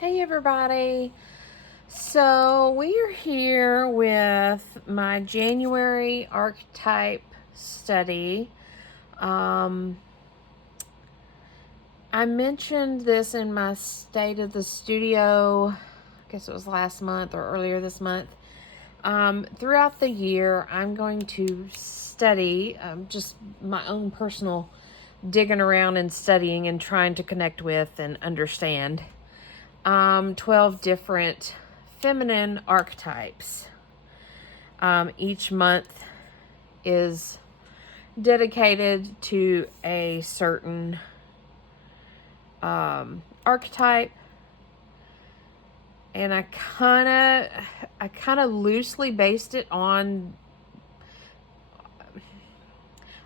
Hey everybody. So we are here with my January archetype study. I mentioned this in my State of the Studio, I guess it was last month or earlier this month. Throughout the year, I'm going to study just my own personal digging around and studying and trying to connect with and understand 12 different feminine archetypes. Each month is dedicated to a certain archetype, and I kind of loosely based it on.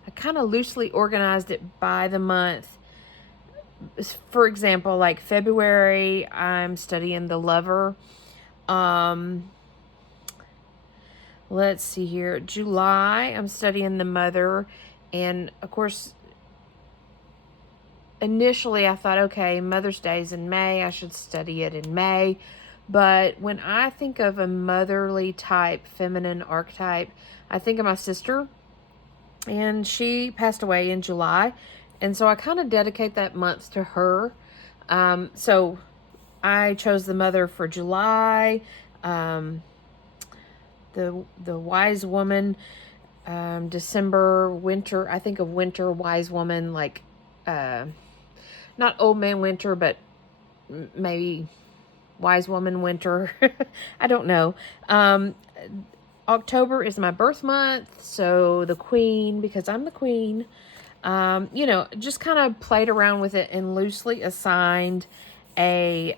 I kind of loosely organized it by the month. For example, like February, I'm studying the lover. Let's see here. July, I'm studying the mother. And of course, initially I thought, okay, Mother's Day is in May. I should study it in May. But when I think of a motherly type, feminine archetype, I think of my sister. And she passed away in July. And so I kind of dedicate that month to her. So I chose the mother for July. The wise woman, December, winter. I think of winter, wise woman, like not old man winter, but maybe wise woman winter. I don't know. October is my birth month, so the queen, because I'm the queen. Just kind of played around with it and loosely assigned a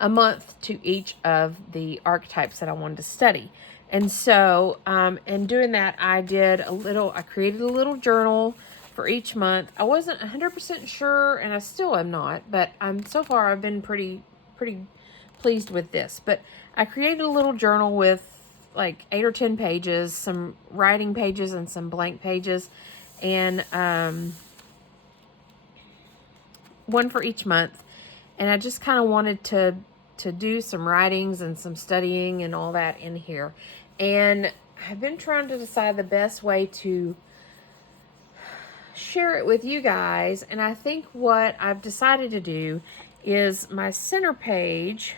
month to each of the archetypes that I wanted to study. And so, in doing that, I created a little journal for each month. I wasn't 100% sure, and I still am not, but so far I've been pretty pleased with this. But I created a little journal with like 8 or 10 pages, some writing pages and some blank pages, and one for each month. And I just kind of wanted to do some writings and some studying and all that in here. And I've been trying to decide the best way to share it with you guys. And I think what I've decided to do is my center page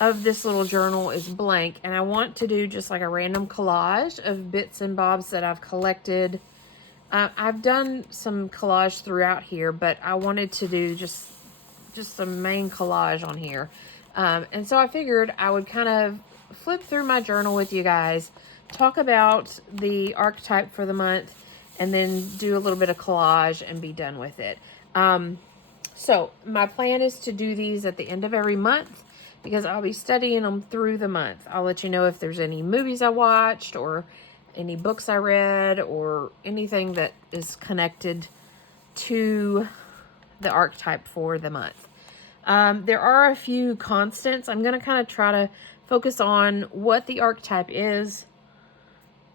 of this little journal is blank. And I want to do just like a random collage of bits and bobs that I've collected. I've done some collage throughout here, but I wanted to do just some main collage on here. And so I figured I would kind of flip through my journal with you guys, talk about the archetype for the month, and then do a little bit of collage and be done with it. So my plan is to do these at the end of every month because I'll be studying them through the month. I'll let you know if there's any movies I watched or any books I read or anything that is connected to the archetype for the month. There are a few constants. I'm going to kind of try to focus on what the archetype is,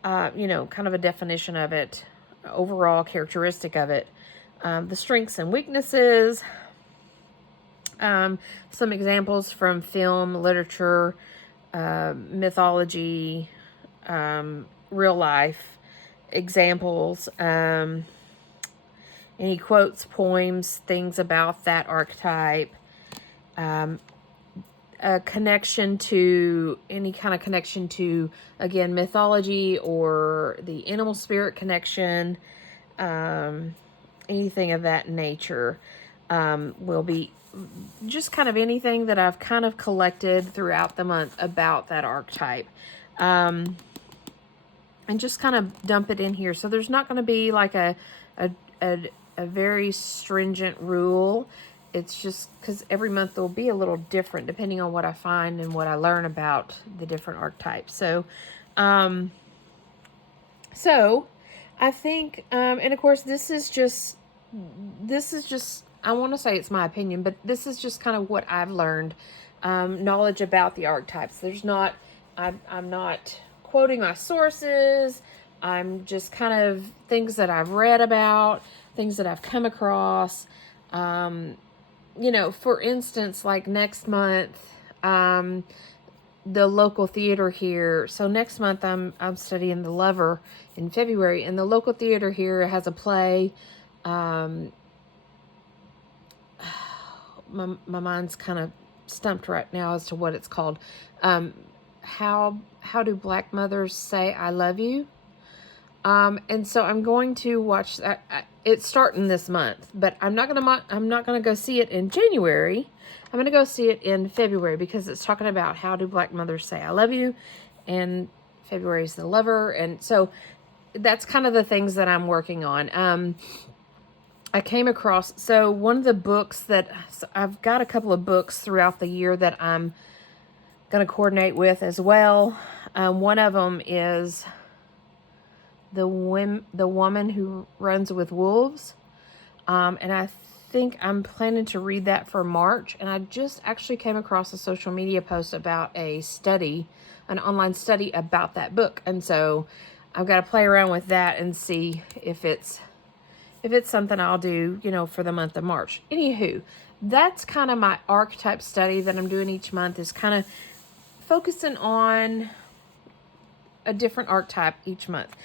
kind of a definition of it, overall characteristic of it, the strengths and weaknesses, some examples from film, literature, mythology, real life examples, any quotes, poems, things about that archetype, a connection to any kind of connection to, again, mythology or the animal spirit connection, anything of that nature, will be just kind of anything that I've kind of collected throughout the month about that archetype. And just kind of dump it in here. So there's not going to be like a very stringent rule. It's just because every month will be a little different depending on what I find and what I learn about the different archetypes. So I think, and of course, this is just, I want to say it's my opinion, but this is just kind of what I've learned, knowledge about the archetypes. I'm not quoting my sources. I'm just kind of things that I've read about, things that I've come across. You know, for instance, like next month, the local theater here. So next month I'm studying The Lover in February, and the local theater here has a play. My mind's kind of stumped right now as to what it's called. How do Black mothers say I love you? And so I'm going to watch that. It's starting this month, but I'm not gonna go see it in January. I'm gonna go see it in February because it's talking about how do Black mothers say I love you, and February is The Lover, and so that's kind of the things that I'm working on. I came across, so one of the books that, so I've got a couple of books throughout the year that I'm going to coordinate with as well. One of them is The Woman Who Runs with Wolves. And I think I'm planning to read that for March. And I just actually came across a social media post about a study, an online study about that book. And so I've got to play around with that and see if it's something I'll do, you know, for the month of March. Anywho, that's kind of my archetype study that I'm doing each month, is kind of focusing on a different archetype each month.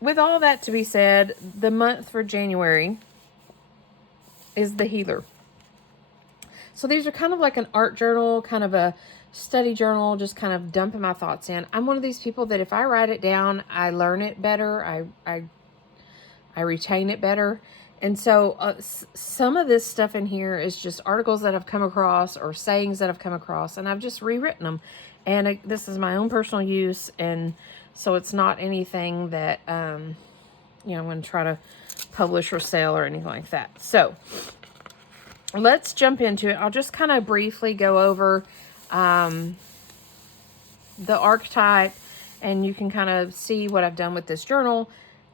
With all that to be said, the month for January is the Healer. So these are kind of like an art journal, kind of a study journal, just kind of dumping my thoughts in. I'm one of these people that if I write it down, I learn it better. I retain it better. And so some of this stuff in here is just articles that I've come across or sayings that I've come across, and I've just rewritten them. And this is my own personal use, and so it's not anything that, you know, I'm going to try to publish or sell or anything like that. So let's jump into it. I'll just kind of briefly go over the archetype, and you can kind of see what I've done with this journal.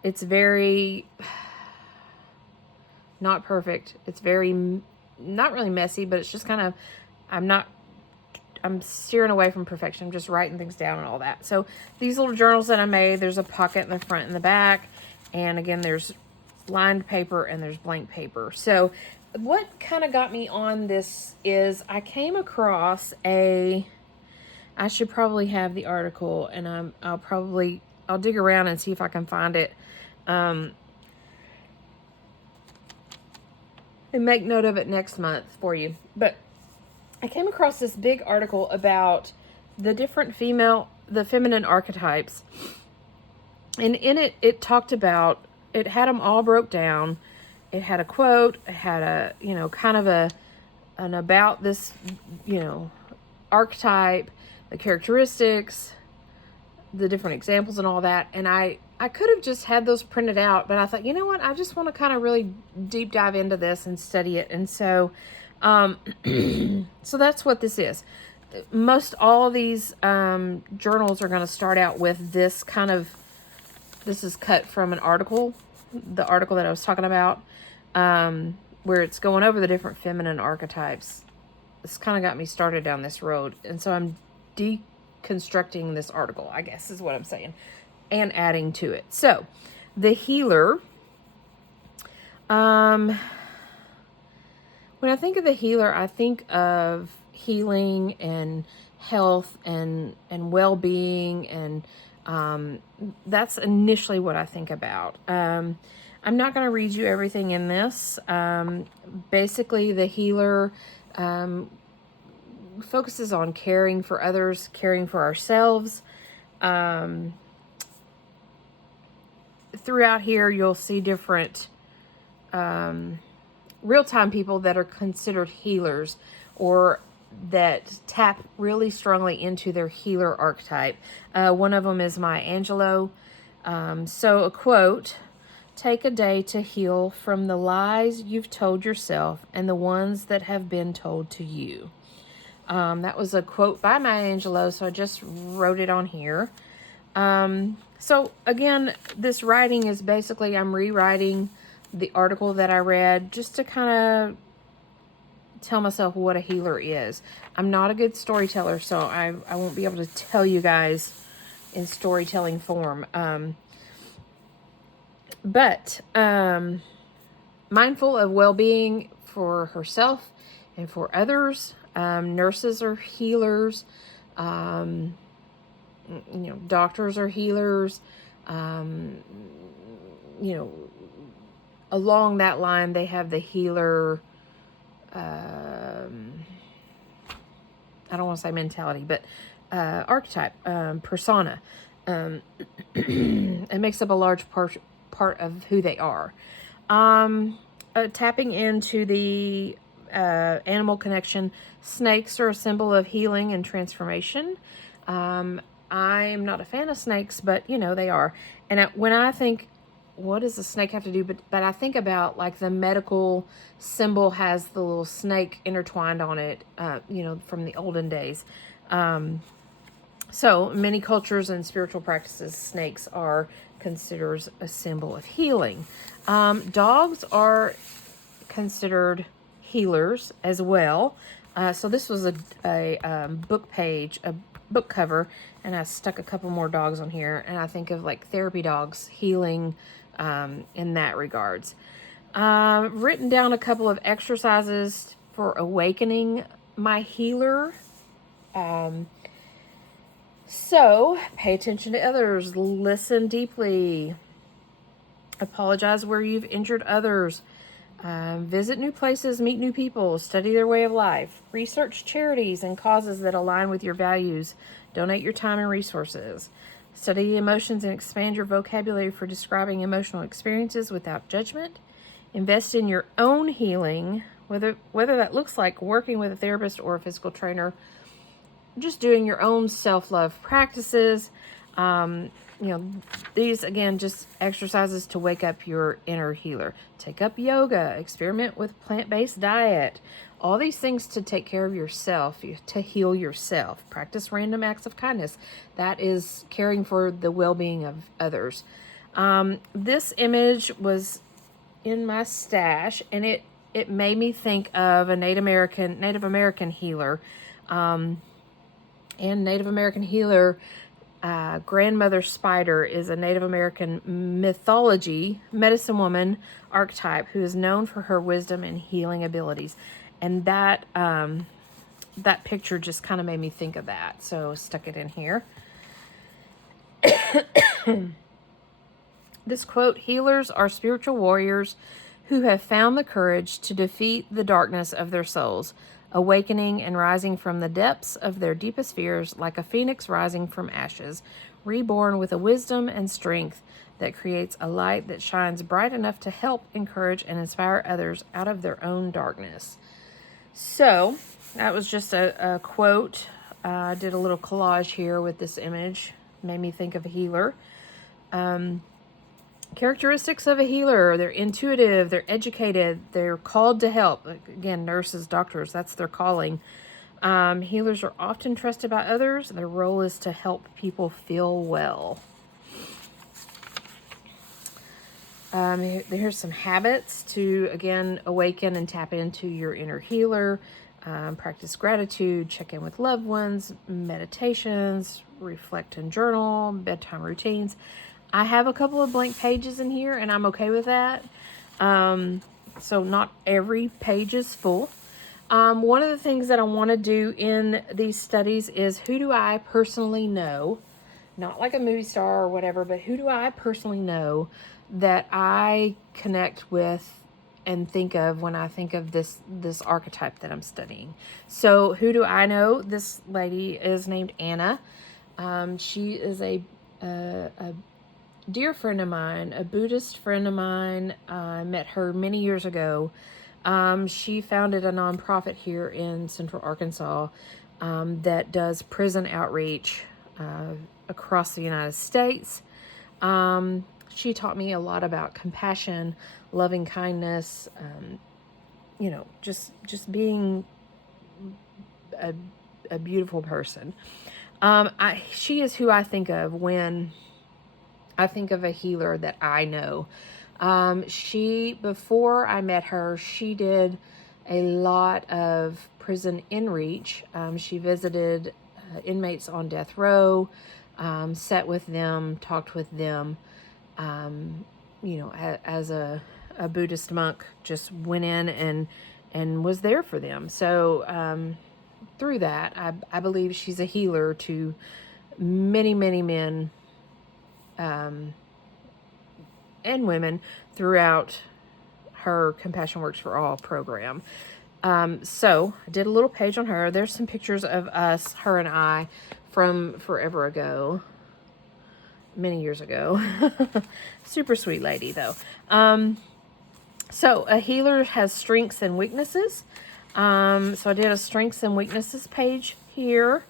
It's very not perfect. It's very not really messy, but it's just kind of, I'm steering away from perfection. I'm just writing things down and all that. So these little journals that I made, there's a pocket in the front and the back. And again, there's lined paper and there's blank paper. So what kind of got me on this is I came across I should probably have the article, and I'll dig around and see if I can find it. And make note of it next month for you. But I came across this big article about the different feminine archetypes. And in it, it talked about, it had them all broke down. It had a quote, it had a, you know, kind of an about this, you know, archetype, the characteristics, the different examples and all that. And I could have just had those printed out, but I thought, you know what, I just want to kind of really deep dive into this and study it. And so, so that's what this is. Most all of these journals are going to start out with this kind of, this is cut from an article, the article that I was talking about, where it's going over the different feminine archetypes. This kind of got me started down this road. And so I'm deconstructing this article, I guess is what I'm saying, and adding to it. So the Healer, when I think of the Healer, I think of healing and health and well-being, and that's initially what I think about. I'm not going to read you everything in this. Basically, the Healer focuses on caring for others, caring for ourselves. Throughout here, you'll see different real-time people that are considered healers, or that tap really strongly into their healer archetype. One of them is Maya Angelou. So a quote: "Take a day to heal from the lies you've told yourself and the ones that have been told to you." That was a quote by Maya Angelou, so I just wrote it on here. So again, this writing is basically, I'm rewriting the article that I read just to kind of tell myself what a healer is. I'm not a good storyteller, so I won't be able to tell you guys in storytelling form. But mindful of well-being for herself and for others. Nurses are healers. Doctors are healers. Along that line, they have the healer, I don't want to say mentality, but archetype, persona. It makes up a large part of who they are. Tapping into the animal connection, snakes are a symbol of healing and transformation. I'm not a fan of snakes, but they are. And when I think, what does a snake have to do? But I think about like the medical symbol has the little snake intertwined on it, from the olden days. So many cultures and spiritual practices, snakes are considered a symbol of healing. Dogs are considered healers as well. So this was a book page, a book cover, and I stuck a couple more dogs on here, and I think of like therapy dogs healing in that regards. Written down a couple of exercises for awakening my healer. So pay attention to others, listen deeply, apologize where you've injured others, visit new places, meet new people, study their way of life, research charities and causes that align with your values, donate your time and resources, study the emotions and expand your vocabulary for describing emotional experiences without judgment, invest in your own healing, whether that looks like working with a therapist or a physical trainer, just doing your own self-love practices. These, again, just exercises to wake up your inner healer. Take up yoga, experiment with plant-based diet, all these things to take care of yourself, to heal yourself. Practice random acts of kindness. That is caring for the well-being of others. This image was in my stash, and it made me think of a Native American healer. And Native American healer, Grandmother Spider, is a Native American mythology medicine woman archetype who is known for her wisdom and healing abilities. And that picture just kind of made me think of that. So stuck it in here. This quote, "Healers are spiritual warriors who have found the courage to defeat the darkness of their souls, awakening and rising from the depths of their deepest fears like a phoenix rising from ashes, reborn with a wisdom and strength that creates a light that shines bright enough to help, encourage, and inspire others out of their own darkness." So that was just a quote. I did a little collage here with this image. Made me think of a healer. Characteristics of a healer: they're intuitive, they're educated, they're called to help. Again, nurses, doctors, that's their calling. Healers are often trusted by others. Their role is to help people feel well. Here's some habits to, again, awaken and tap into your inner healer. Practice gratitude, check in with loved ones, meditations, reflect and journal, bedtime routines. I have a couple of blank pages in here, and I'm okay with that. So not every page is full. One of the things that I want to do in these studies is, who do I personally know, not like a movie star or whatever, but who do I personally know that I connect with and think of when I think of this archetype that I'm studying. So who do I know? This lady is named Anna. She is a dear friend of mine, a Buddhist friend of mine. I met her many years ago. She founded a nonprofit here in Central Arkansas that does prison outreach across the United States. She taught me a lot about compassion, loving kindness, just being a beautiful person. She is who I think of when I think of a healer that I know. Before I met her, she did a lot of prison inreach. She visited inmates on death row, sat with them, talked with them, as a a Buddhist monk just went in and was there for them. So through that, I believe she's a healer to many, many men and women throughout her Compassion Works for All program. So I did a little page on her. There's some pictures of us, her and I, from forever ago, many years ago. Super sweet lady, though. So a healer has strengths and weaknesses. So I did a strengths and weaknesses page here.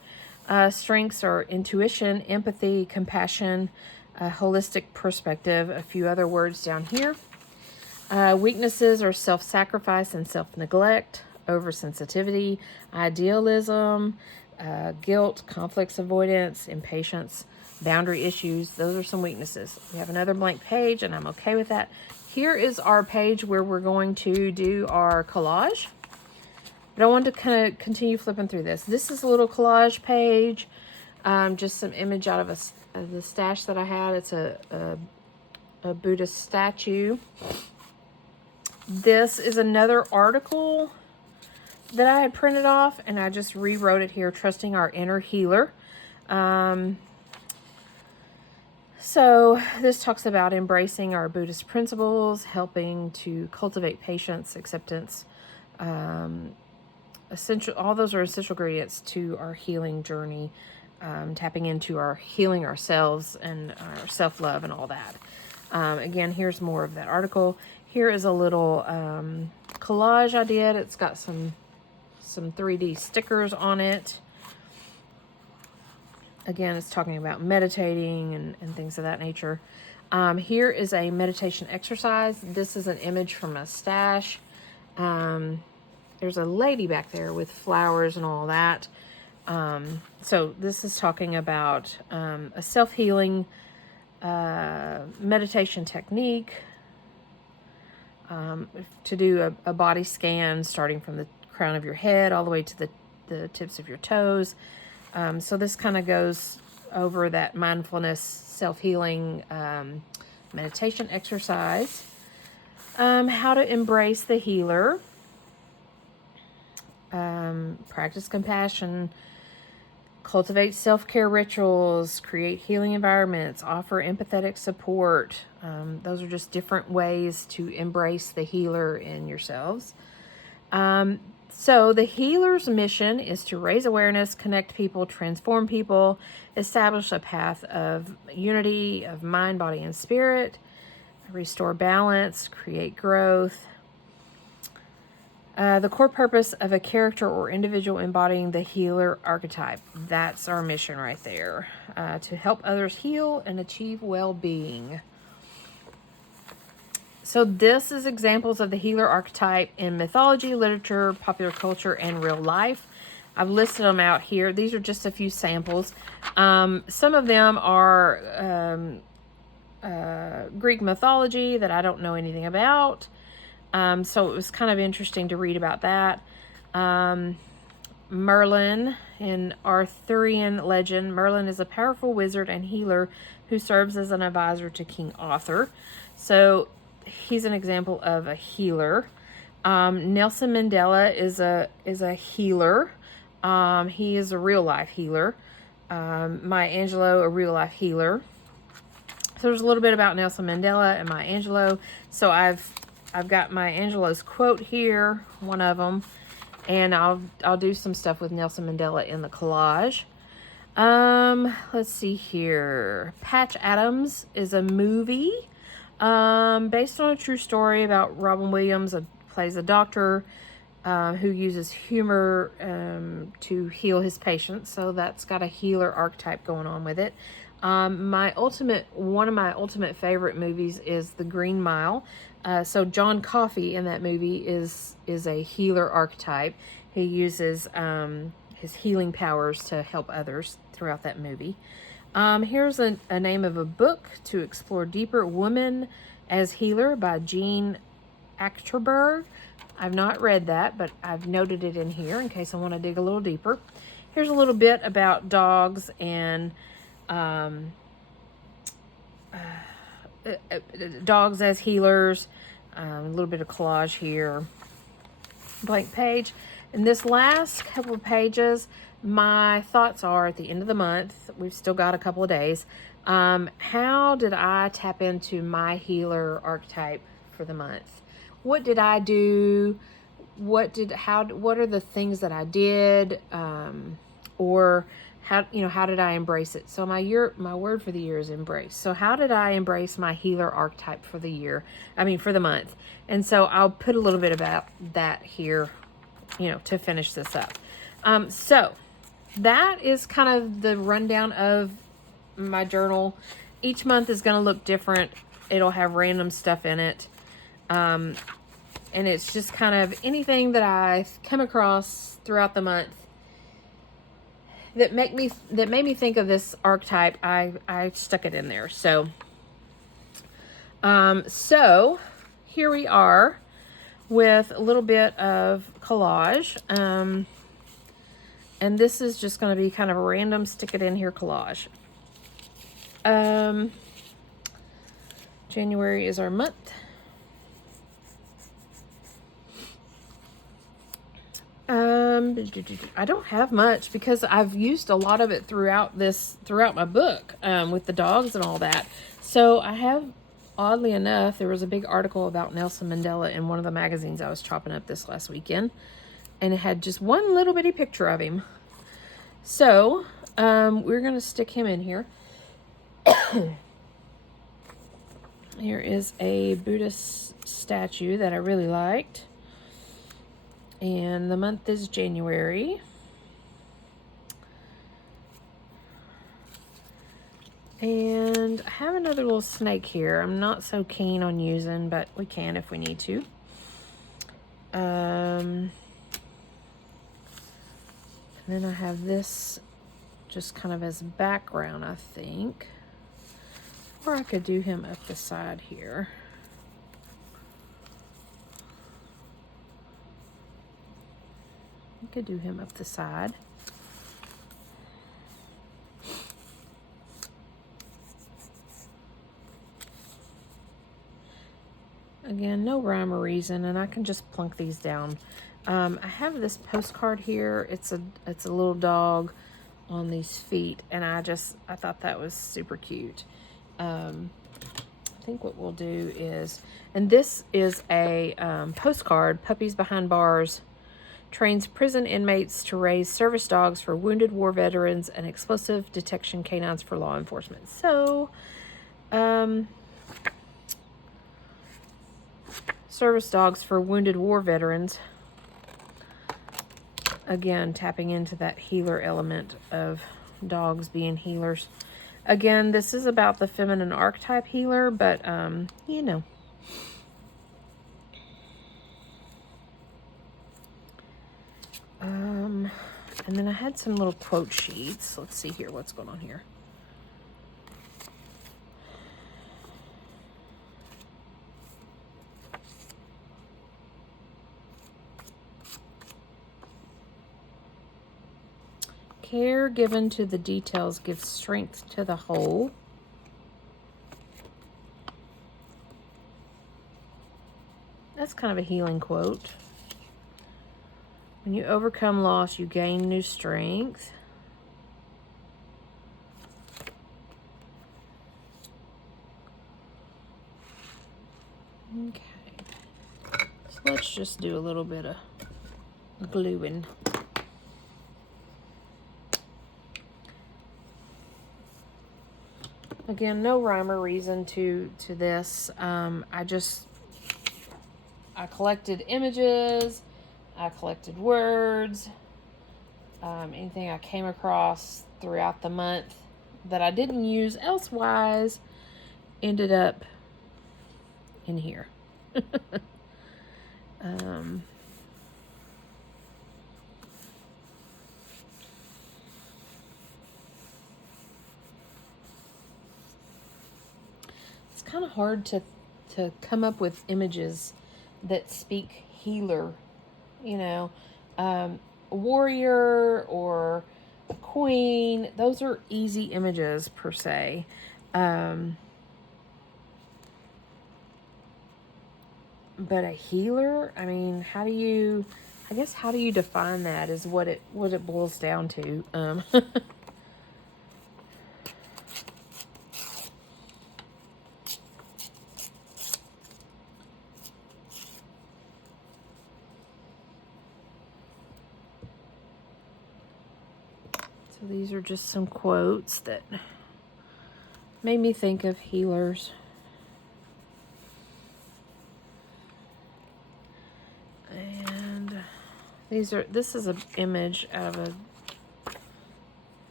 Strengths are intuition, empathy, compassion, holistic perspective, a few other words down here. Weaknesses are self-sacrifice and self-neglect, oversensitivity, idealism, guilt, conflicts avoidance, impatience, boundary issues. Those are some weaknesses. We have another blank page, and I'm okay with that. Here is our page where we're going to do our collage. But I wanted to kind of continue flipping through this. This is a little collage page, just some image out of the stash that I had. It's a Buddhist statue. This is another article that I had printed off, and I just rewrote it here, Trusting Our Inner Healer. So this talks about embracing our Buddhist principles, helping to cultivate patience, acceptance. All those are essential ingredients to our healing journey, tapping into our healing ourselves and our self-love and all that. Again, here's more of that article. Here is a little collage I did. It's got some 3D stickers on it. Again, it's talking about meditating and things of that nature. Here is a meditation exercise. This is an image from a stash. There's a lady back there with flowers and all that. So this is talking about a self-healing meditation technique. To do a body scan starting from the crown of your head all the way to the tips of your toes. So this kind of goes over that mindfulness, self-healing meditation exercise. How to embrace the healer. Practice compassion. Cultivate self-care rituals. Create healing environments. Offer empathetic support. Those are just different ways to embrace the healer in yourselves. So the healer's mission is to raise awareness, connect people, transform people, establish a path of unity of mind, body, and spirit, restore balance, create growth. The core purpose of a character or individual embodying the healer archetype. That's our mission right there. To help others heal and achieve well-being. So this is examples of the healer archetype in mythology, literature, popular culture, and real life. I've listed them out here. These are just a few samples. Some of them are Greek mythology that I don't know anything about. So it was kind of interesting to read about that. Merlin, in Arthurian legend, Merlin is a powerful wizard and healer who serves as an advisor to King Arthur. So he's an example of a healer. Nelson Mandela is a healer. He is a real life healer. Maya Angelou, a real life healer. So there's a little bit about Nelson Mandela and Maya Angelou. So I've got Maya Angelou's quote here, one of them, and I'll do some stuff with Nelson Mandela in the collage. Let's see here. Patch Adams is a movie based on a true story about Robin Williams, plays a doctor who uses humor to heal his patients. So that's got a healer archetype going on with it. One of my ultimate favorite movies is The Green Mile. So John Coffey in that movie is a healer archetype. He uses his healing powers to help others throughout that movie. Here's a name of a book to explore deeper. Woman as Healer by Jean Achterberg. I've not read that, but I've noted it in here in case I want to dig a little deeper. Here's a little bit about dogs and dogs as healers. a little bit of collage here, blank page. And this last couple of pages, my thoughts are at the end of the month, we've still got a couple of days. How did I tap into my healer archetype for the month? What did I do? What are the things that I did? Or how did I embrace it? So my word for the year is embrace. So how did I embrace my healer archetype for the year? For the month. And so I'll put a little bit about that here, to finish this up. So that is kind of the rundown of my journal. Each month is going to look different. It'll have random stuff in it. And it's just kind of anything that I come across throughout the month that made me think of this archetype. I stuck it in there. So so here we are with a little bit of collage. And this is just going to be kind of a random stick it in here collage. January is our month. I don't have much because I've used a lot of it throughout my book, with the dogs and all that. So I have, oddly enough, there was a big article about Nelson Mandela in one of the magazines I was chopping up this last weekend, and it had just one little bitty picture of him. So we're going to stick him in here. Here is a Buddhist statue that I really liked. And the month is January. And I have another little snake here. I'm not so keen on using, but we can if we need to. And then I have this just kind of as background, I think. Or I could do him up the side here. I could do him up the side. Again, no rhyme or reason, and I can just plunk these down. I have this postcard here. It's a little dog on these feet, and I thought that was super cute. I think what we'll do is, and this is a postcard, Puppies Behind Bars trains prison inmates to raise service dogs for wounded war veterans and explosive detection canines for law enforcement. So, service dogs for wounded war veterans. Again, tapping into that healer element of dogs being healers. Again, this is about the feminine archetype healer, but, and then I had some little quote sheets. Let's see here what's going on here. Care given to the details gives strength to the whole. That's kind of a healing quote. When you overcome loss, you gain new strength. Okay. So let's just do a little bit of gluing. Again, no rhyme or reason to this. I collected images. I collected words, anything I came across throughout the month that I didn't use elsewise ended up in here. It's kind of hard to come up with images that speak healer. A warrior or a queen, those are easy images per se. But a healer, I mean, how do you, I guess, how do you define that is what it boils down to. So these are just some quotes that made me think of healers. And this is an image out of a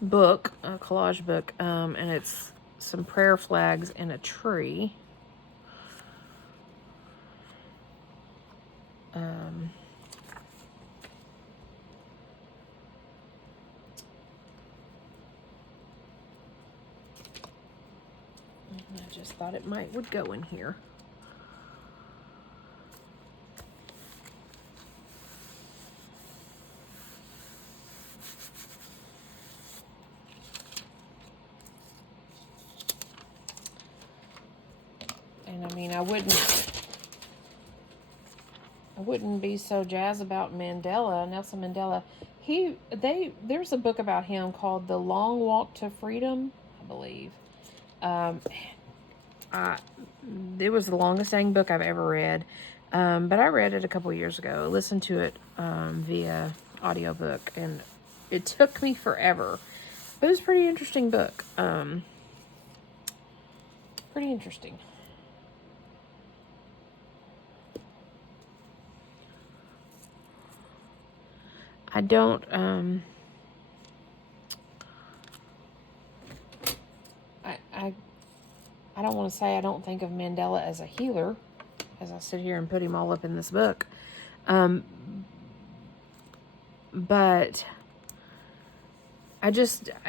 book, a collage book, and it's some prayer flags and a tree. I just thought it would go in here. And I mean, I wouldn't be so jazzed about Nelson Mandela. There's a book about him called The Long Walk to Freedom, I believe. It was the longest dang book I've ever read. But I read it a couple years ago. I listened to it via audiobook, and it took me forever. But it was a pretty interesting book. Pretty interesting. I don't, I don't want to say I don't think of Mandela as a healer, as I sit here and put him all up in this book. But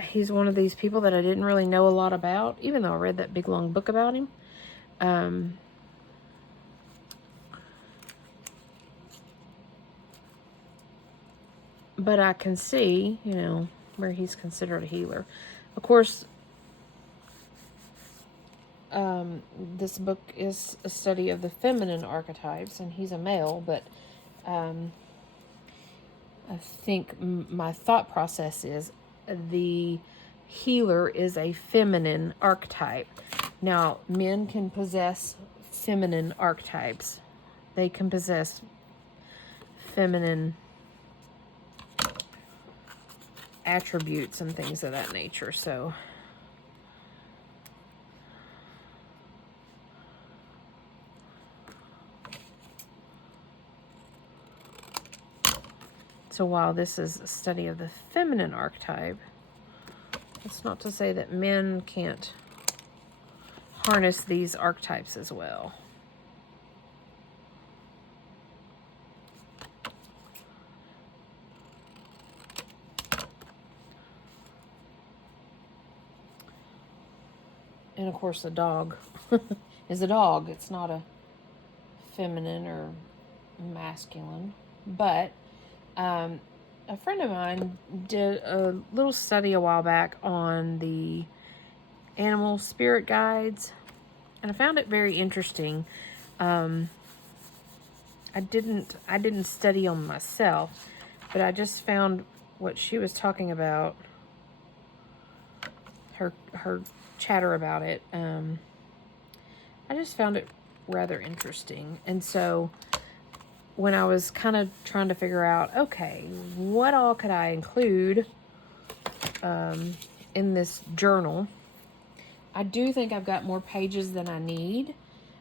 he's one of these people that I didn't really know a lot about, even though I read that big long book about him. But I can see, where he's considered a healer. Of course, this book is a study of the feminine archetypes, and he's a male, but I think my thought process is the healer is a feminine archetype. Now, men can possess feminine archetypes. They can possess feminine attributes and things of that nature. So while this is a study of the feminine archetype, it's not to say that men can't harness these archetypes as well. And of course, the dog is a dog. It's not a feminine or masculine. But a friend of mine did a little study a while back on the animal spirit guides, and I found it very interesting. I didn't study on myself, but I just found what she was talking about, her chatter about it. I just found it rather interesting. And so when I was kind of trying to figure out, okay, what all could I include in this journal, I do think I've got more pages than I need,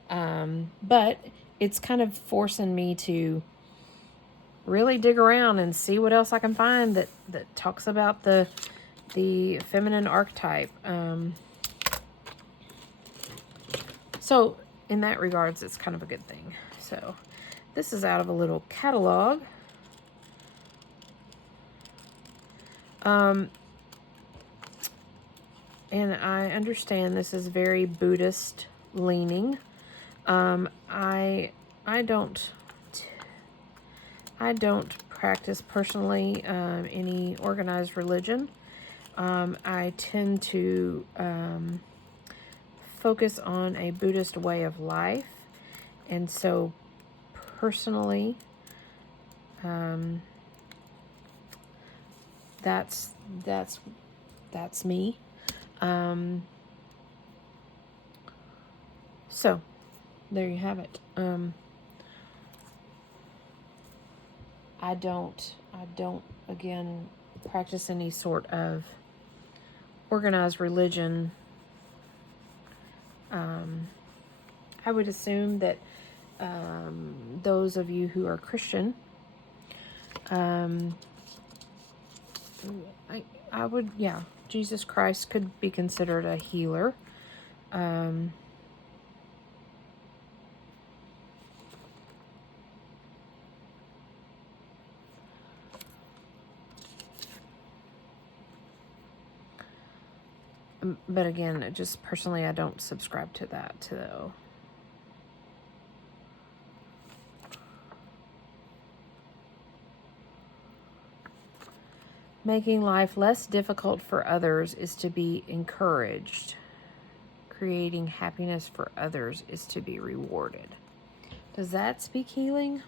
but it's kind of forcing me to really dig around and see what else I can find that talks about the feminine archetype. So in that regards, it's kind of a good thing. So this is out of a little catalog. And I understand this is very Buddhist leaning. I don't practice personally any organized religion. I tend to focus on a Buddhist way of life, and so personally, that's me. So there you have it. I don't again practice any sort of organized religion. I would assume that those of you who are Christian, I would, yeah, Jesus Christ could be considered a healer. But again, just personally, I don't subscribe to that, though. Making life less difficult for others is to be encouraged. Creating happiness for others is to be rewarded. Does that speak healing?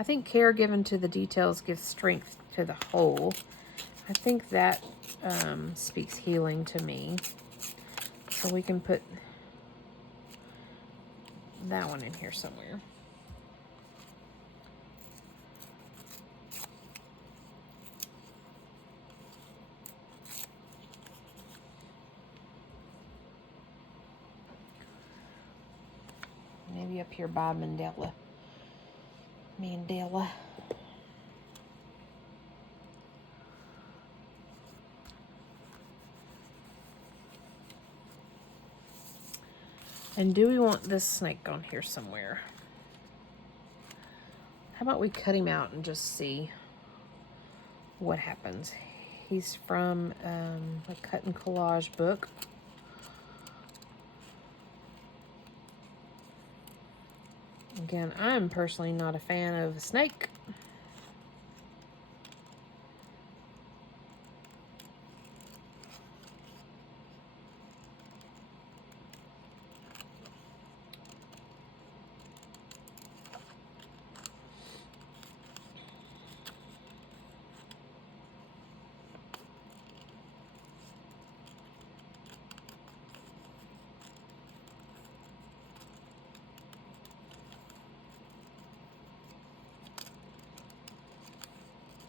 I think care given to the details gives strength to the whole. I think that speaks healing to me. So we can put that one in here somewhere. Maybe up here by Mandela. And do we want this snake on here somewhere? How about we cut him out and just see what happens? He's from a cut and collage book. Again, I'm personally not a fan of a snake.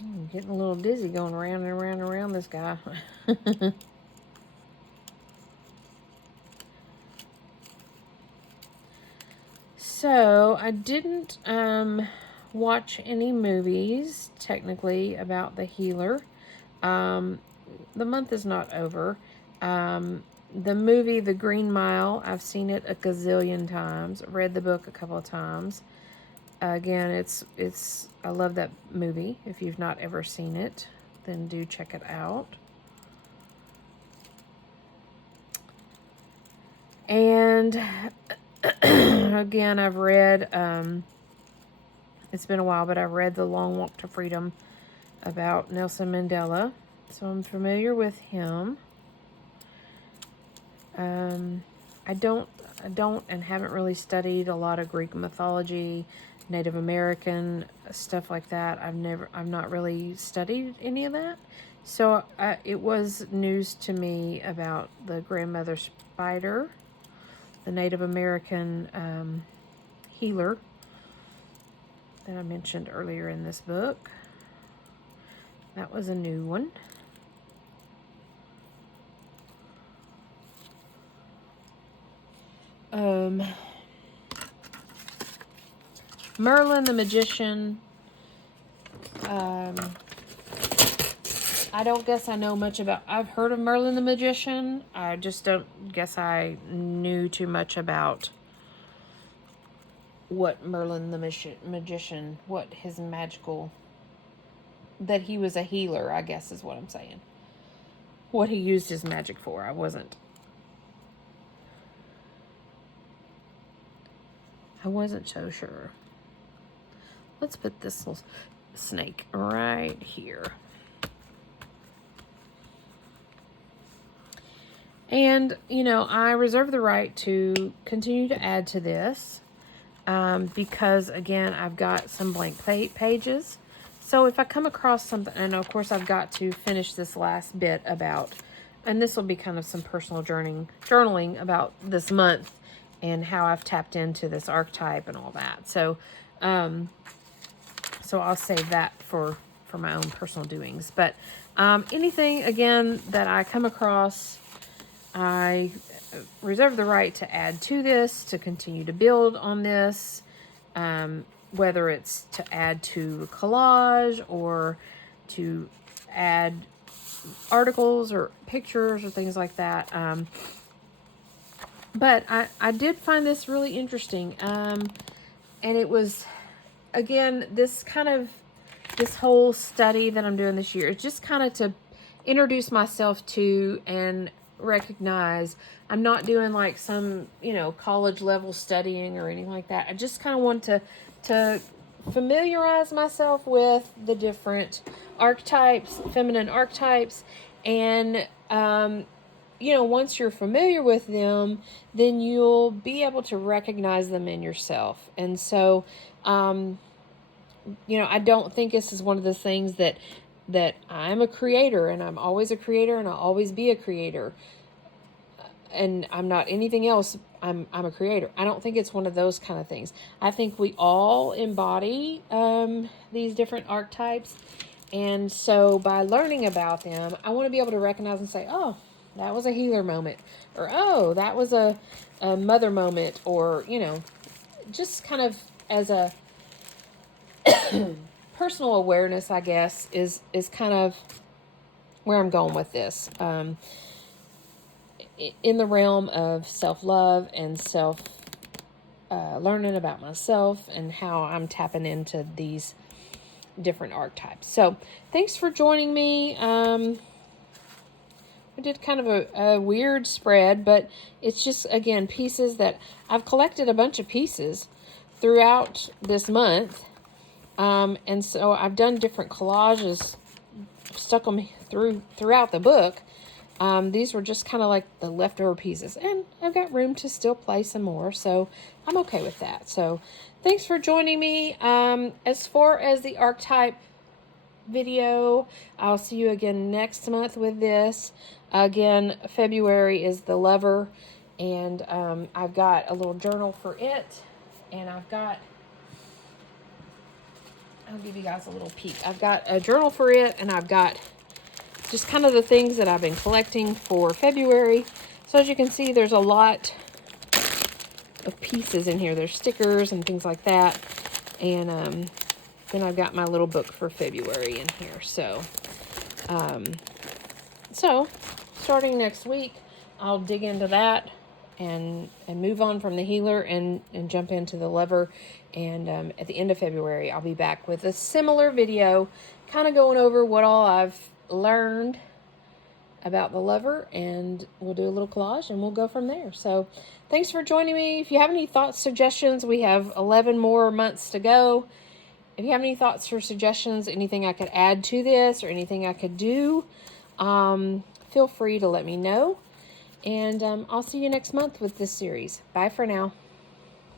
I'm getting a little dizzy going around and around and around this guy. So, I didn't watch any movies, technically, about the healer. The month is not over. The movie, The Green Mile, I've seen it a gazillion times. Read the book a couple of times. Again, it's I love that movie. If you've not ever seen it, then do check it out. And again, I've read, it's been a while, but I've read The Long Walk to Freedom about Nelson Mandela. So I'm familiar with him. I don't and haven't really studied a lot of Greek mythology, Native American stuff like that. I've not really studied any of that. So it was news to me about the grandmother spider, the Native American healer that I mentioned earlier in this book. That was a new one. Merlin the Magician. I don't guess I know much about... I've heard of Merlin the Magician. I just don't guess I knew too much about what Merlin the Magician, what his magical... That he was a healer, I guess is what I'm saying. What he used his magic for, I wasn't so sure. Let's put this little snake right here. And, you know, I reserve the right to continue to add to this. because, again, I've got some blank pages. So if I come across something, and of course I've got to finish this last bit about, and this will be kind of some personal journaling about this month and how I've tapped into this archetype and all that. So, so I'll save that for my own personal doings. But anything, again, that I come across, I reserve the right to add to this, to continue to build on this, whether it's to add to a collage or to add articles or pictures or things like that. But I did find this really interesting. And it was, again, this whole study that I'm doing this year is just kind of to introduce myself to and recognize I'm not doing like some, college level studying or anything like that. I just kind of want to familiarize myself with the different archetypes, feminine archetypes, and once you're familiar with them, then you'll be able to recognize them in yourself. And so I don't think this is one of those things that I'm a creator and I'm always a creator and I'll always be a creator and I'm not anything else. I'm a creator. I don't think it's one of those kind of things. I think we all embody these different archetypes. And so by learning about them, I want to be able to recognize and say, oh, that was a healer moment, or oh, that was a mother moment, or, just kind of as a personal awareness, I guess, is kind of where I'm going with this. In the realm of self-love and learning about myself and how I'm tapping into these different archetypes. So thanks for joining me. I did kind of a weird spread, but it's just, again, pieces that I've collected a bunch of pieces throughout this month. And so I've done different collages, stuck them throughout the book. These were just kind of like the leftover pieces, and I've got room to still play some more, so I'm okay with that. So thanks for joining me. As far as the archetype video, I'll see you again next month with this. Again, February is the lover, and I've got a little journal for it, and I'll give you guys a little peek. I've got a journal for it, and I've got just kind of the things that I've been collecting for February. So as you can see, there's a lot of pieces in here. There's stickers and things like that. And then I've got my little book for February in here. So, starting next week, I'll dig into that and move on from the healer and jump into the lover. And at the end of February, I'll be back with a similar video, kind of going over what all I've learned about the lover, and we'll do a little collage and we'll go from there. So thanks for joining me. If you have any thoughts, suggestions, we have 11 more months to go. If you have any thoughts or suggestions, anything I could add to this or anything I could do, feel free to let me know. And I'll see you next month with this series. Bye for now.